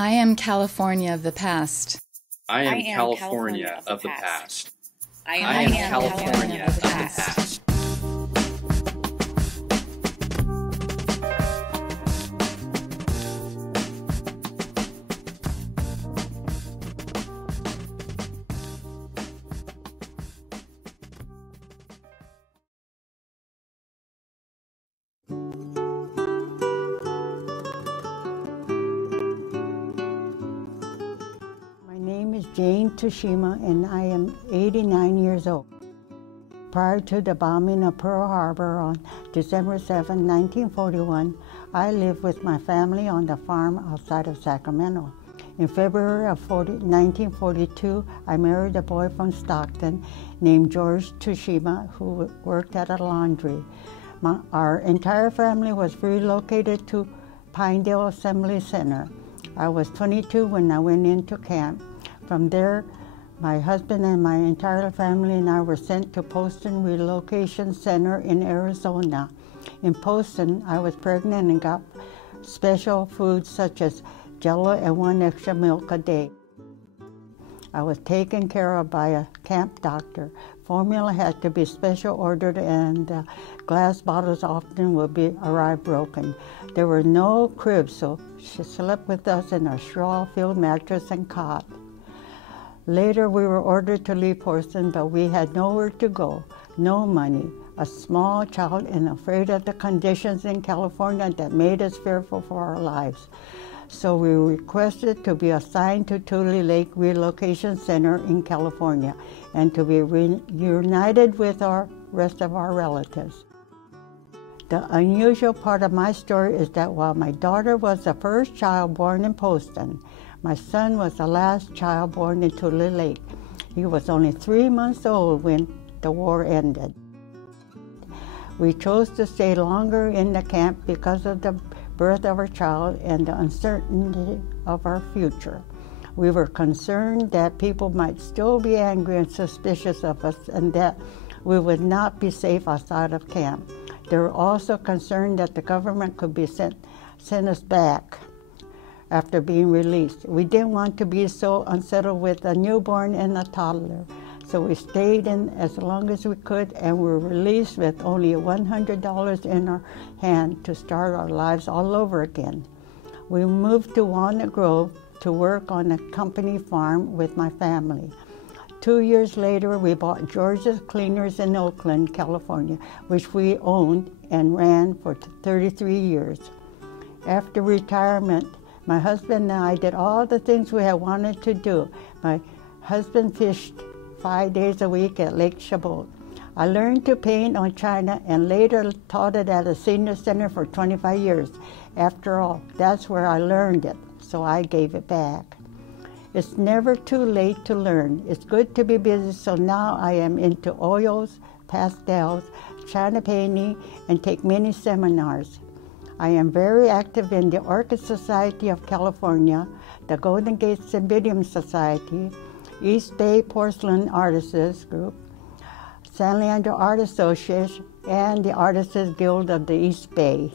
I am California of the past. I am California of the past. I am California of the past. Tsushima, and I am 89 years old. Prior to the bombing of Pearl Harbor on December 7, 1941, I lived with my family on the farm outside of Sacramento. In February of 1942, I married a boy from Stockton named George Tsushima, who worked at a laundry. Our entire family was relocated to Pinedale Assembly Center. I was 22 when I went into camp. From there, my husband and my entire family and I were sent to Poston Relocation Center in Arizona. In Poston, I was pregnant and got special foods such as Jello and 1 extra milk a day. I was taken care of by a camp doctor. Formula had to be special ordered, and glass bottles often would arrive broken. There were no cribs, so she slept with us in a straw-filled mattress and cot. Later, we were ordered to leave Poston, but we had nowhere to go, no money, a small child, and afraid of the conditions in California that made us fearful for our lives. So we requested to be assigned to Tule Lake Relocation Center in California and to be reunited with our rest of our relatives. The unusual part of my story is that while my daughter was the first child born in Poston, my son was the last child born in Tule Lake. He was only 3 months old when the war ended. We chose to stay longer in the camp because of the birth of our child and the uncertainty of our future. We were concerned that people might still be angry and suspicious of us and that we would not be safe outside of camp. They were also concerned that the government could be sent us back after being released. We didn't want to be so unsettled with a newborn and a toddler, so we stayed in as long as we could and were released with only $100 in our hand to start our lives all over again. We moved to Walnut Grove to work on a company farm with my family. 2 years later, we bought George's Cleaners in Oakland, California, which we owned and ran for 33 years. After retirement, my husband and I did all the things we had wanted to do. My husband fished 5 days a week at Lake Chabot. I learned to paint on china and later taught it at a senior center for 25 years. After all, that's where I learned it, so I gave it back. It's never too late to learn. It's good to be busy, so now I am into oils, pastels, china painting, and take many seminars. I am very active in the Orchid Society of California, the Golden Gate Cymbidium Society, East Bay Porcelain Artists Group, San Leandro Art Association, and the Artists Guild of the East Bay.